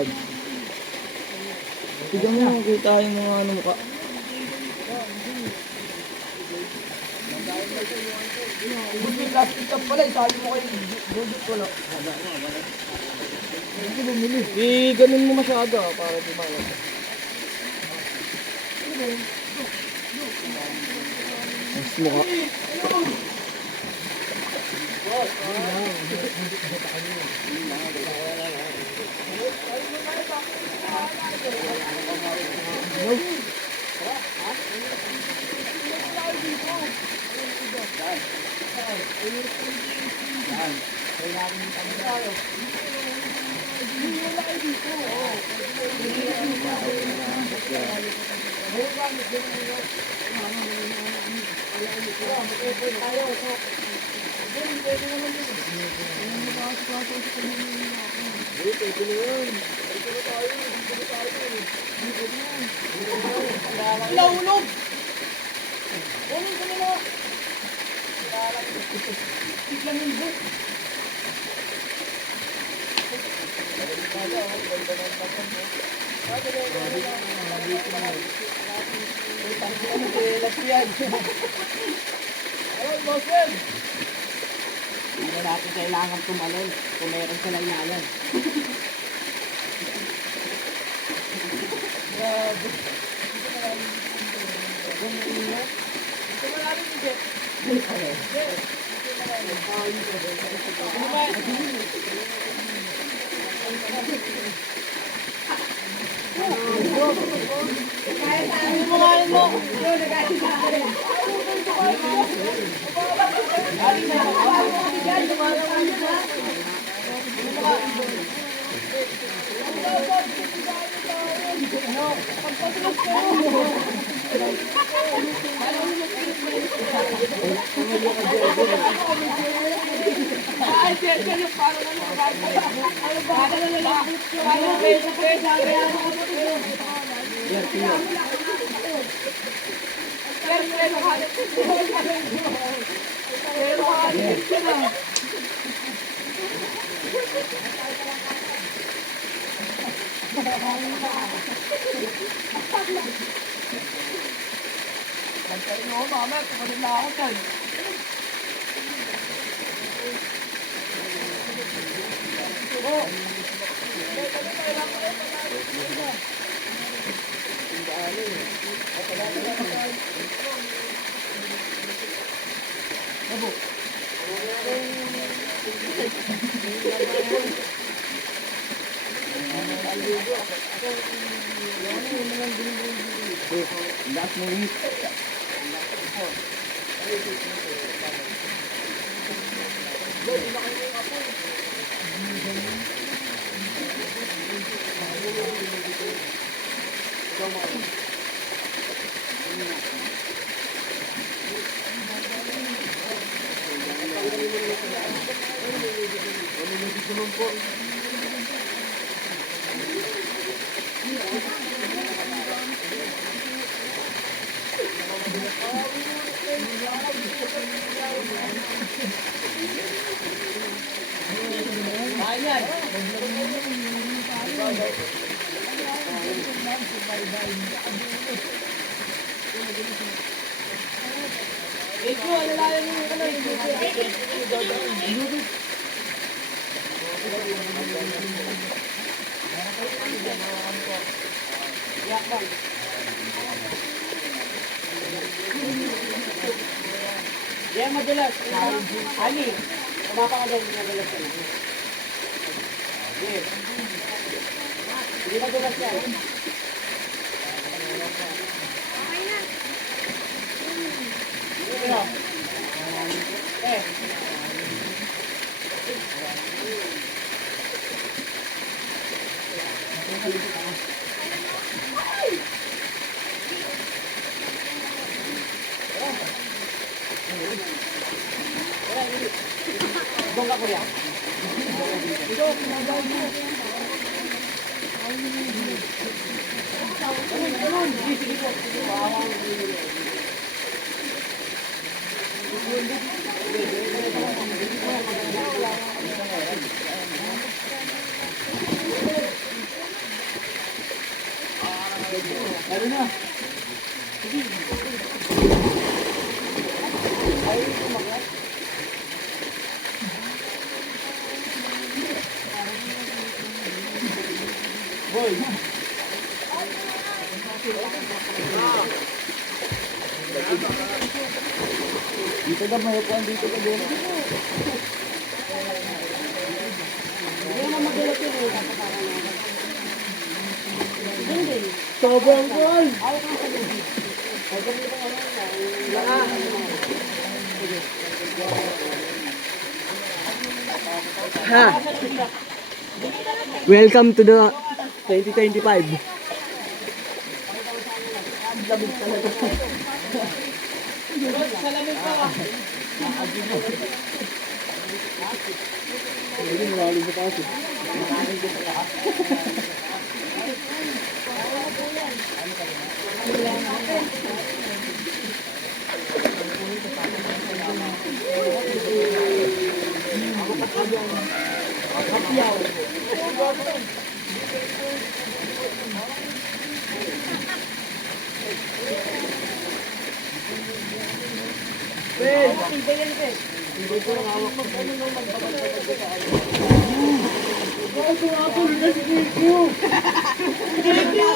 side. Tignan mo, kita yung mga ano mukha. Gusto yung plastic cup pala, sabi mo kayo, dudut ko lang. Hindi bumili. Ganun mo masyado para di mawag. Mas mukha. Lahulog! Kunin ko nila! Biglang yung book. Ayun, bossem! Hindi na natin kailangan tumalon kung meron sa laylayan. Grabe. Ito malalim yung jet. Ay, jet ka yung parang ano ka ba? Parang ano lang. Parang pesa. Bantayin mo, mama. Tumalun na ako dyan. Last minute. Eko, alalayan mo yung kanay. Yan madulas. Ali, kumapa ka doon, madulas ka na. Yes. Hindi madulas yan. Eh. Bongga kuya. Lalo na. Ay, kumakas. Boy. Dito ka, may upuan dito ka doon. Hindi naman magulat yun eh. Hindi. Sobrang cool! Ayaw kang sabihin. Huwag kang dito ano. Ha! Welcome to the 2025. Salamin pa. Hindi, malalim sa taas eh.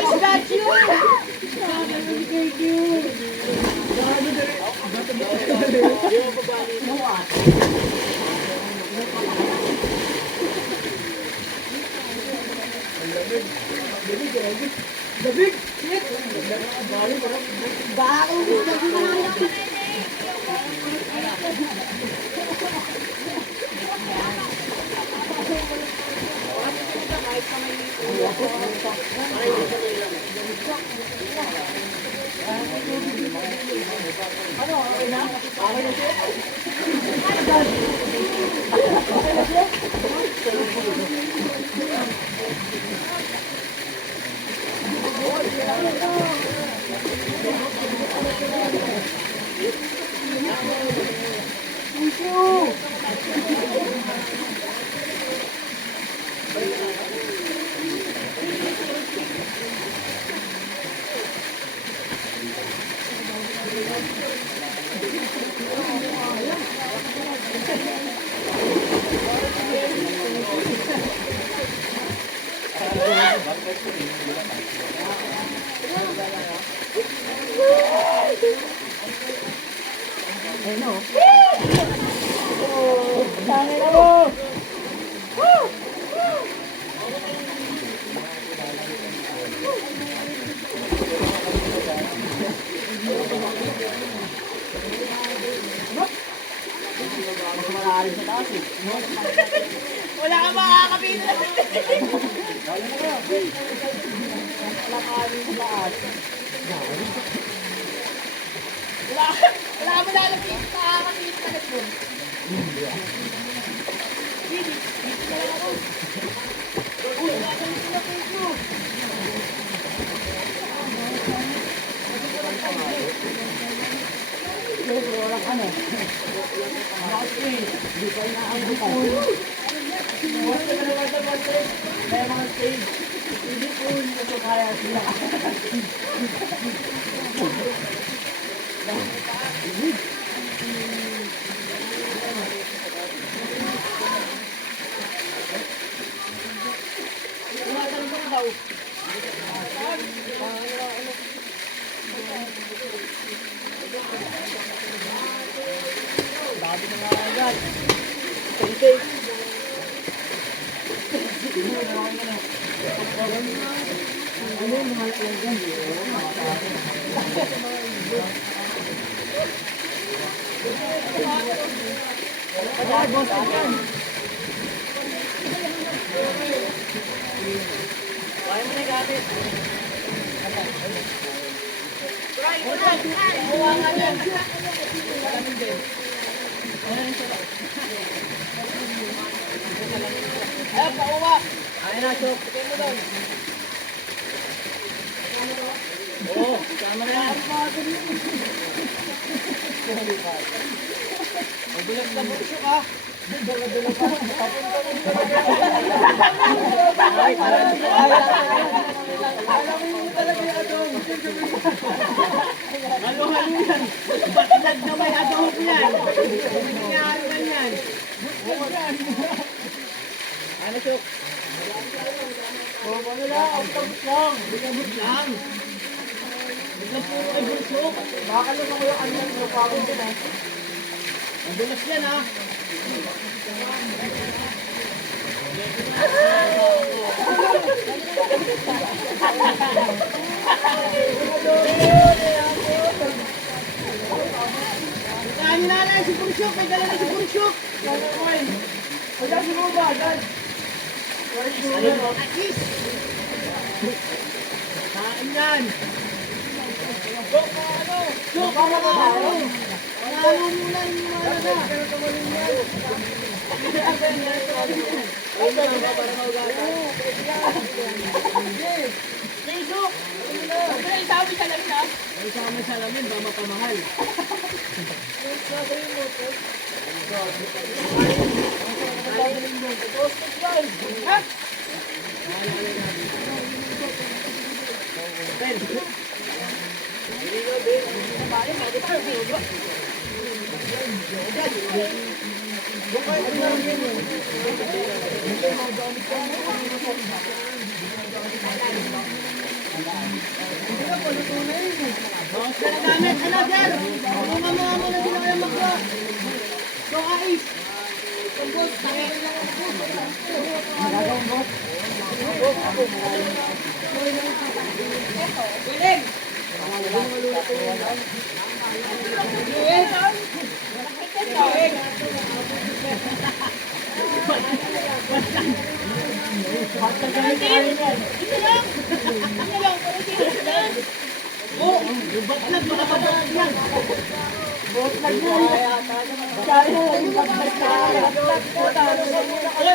Is that you? Malalim sa taas eh. Wala kang makakapita. Malakalim sa taas. Wala kang malalapit. Makakapita ka na doon. Dito na lang ako. Uy, wala kang malalapit mo. Walang ano. Hindi pa inaanggutan. Basta ka naman sa basta. May mga stage. Hindi po hindi ko kaya sila. Dami na nga agad. Stay safe. Ano yung mga lang dyan? Kaya boss yan. Kaya mo na gamit. Kuha nga yan. Salamin din. Ayun, pakuha. Ayun na, Chok. Tingin mo doon. Oo, sama na yan. Magulat na bunso ka. Ay, Alam mo talaga yung atong. Halo-halo yan. Patidad na may adobo yan. Nangyari man yan. Ano, Chok? Ano na, ang tapos lang. Binabot lang. Bigla puro kay Bursok. Baka naman ko yung ano yung pagod din ah. Ang dulas yan, ha? Kain na lang si Bursok. May dala na si Bursok. Ayan, sino ba? Ayan. Atis. Kain yan. Chok, para ka ano? Panalo muna yung mga na. Chok! Huwag na isabi sa lang na. Ay, sama salamin, ba mapamahal? Ha? Bawas ka na gamit. Ano, sir? Mga mo na sila kayo magwa. So, guys. Kumbos, tayo lang ang kumbos. Galing! Isa lang! Parang sino lang! Oh, yung batlag, mga batlag yan. Ay,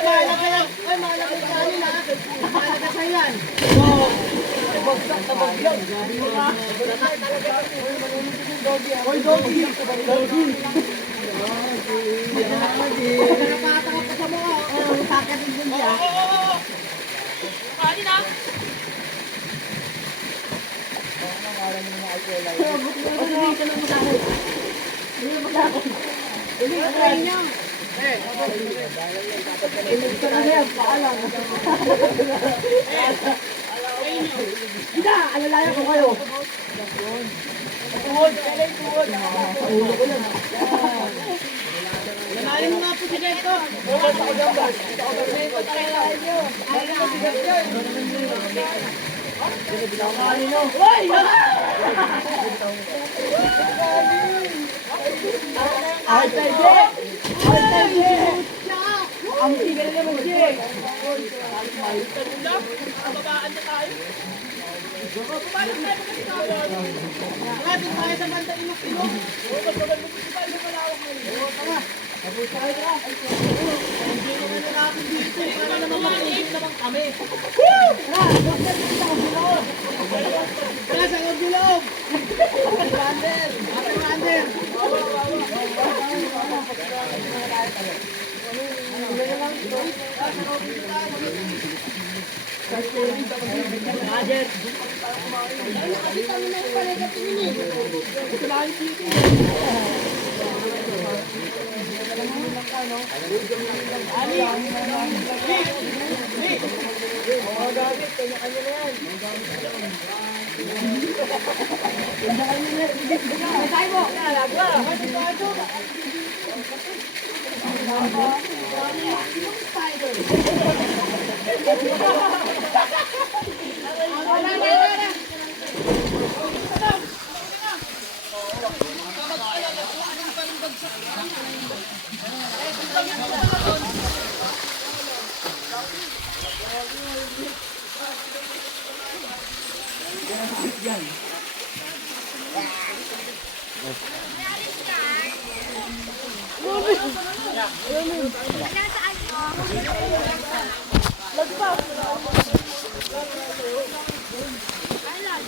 mahalaga yan. Ay, mahalaga sa amin, ha? Mahalaga sa yan. Oh, bagsak na bagsak. Hoy, Doggy. Doggy. Nakapataka pa sa mukha. Oh, takat din dun siya. Kanin ah! Hindi, alalaya ko kayo. Lamarin mo nga po si Geto. Hoy! Ay, tayo! Ay, tayo! Ang tigil naman siya. Babaan na tayo. Babaan na tayo kasi kawan. Lapit tayo sa banda inok-inok. Hindi naman natin dito. Para naman mag-usip naman kami. Tara, sa loob di loob. Ate Wander. Ate Wander. Roger. Lagpas!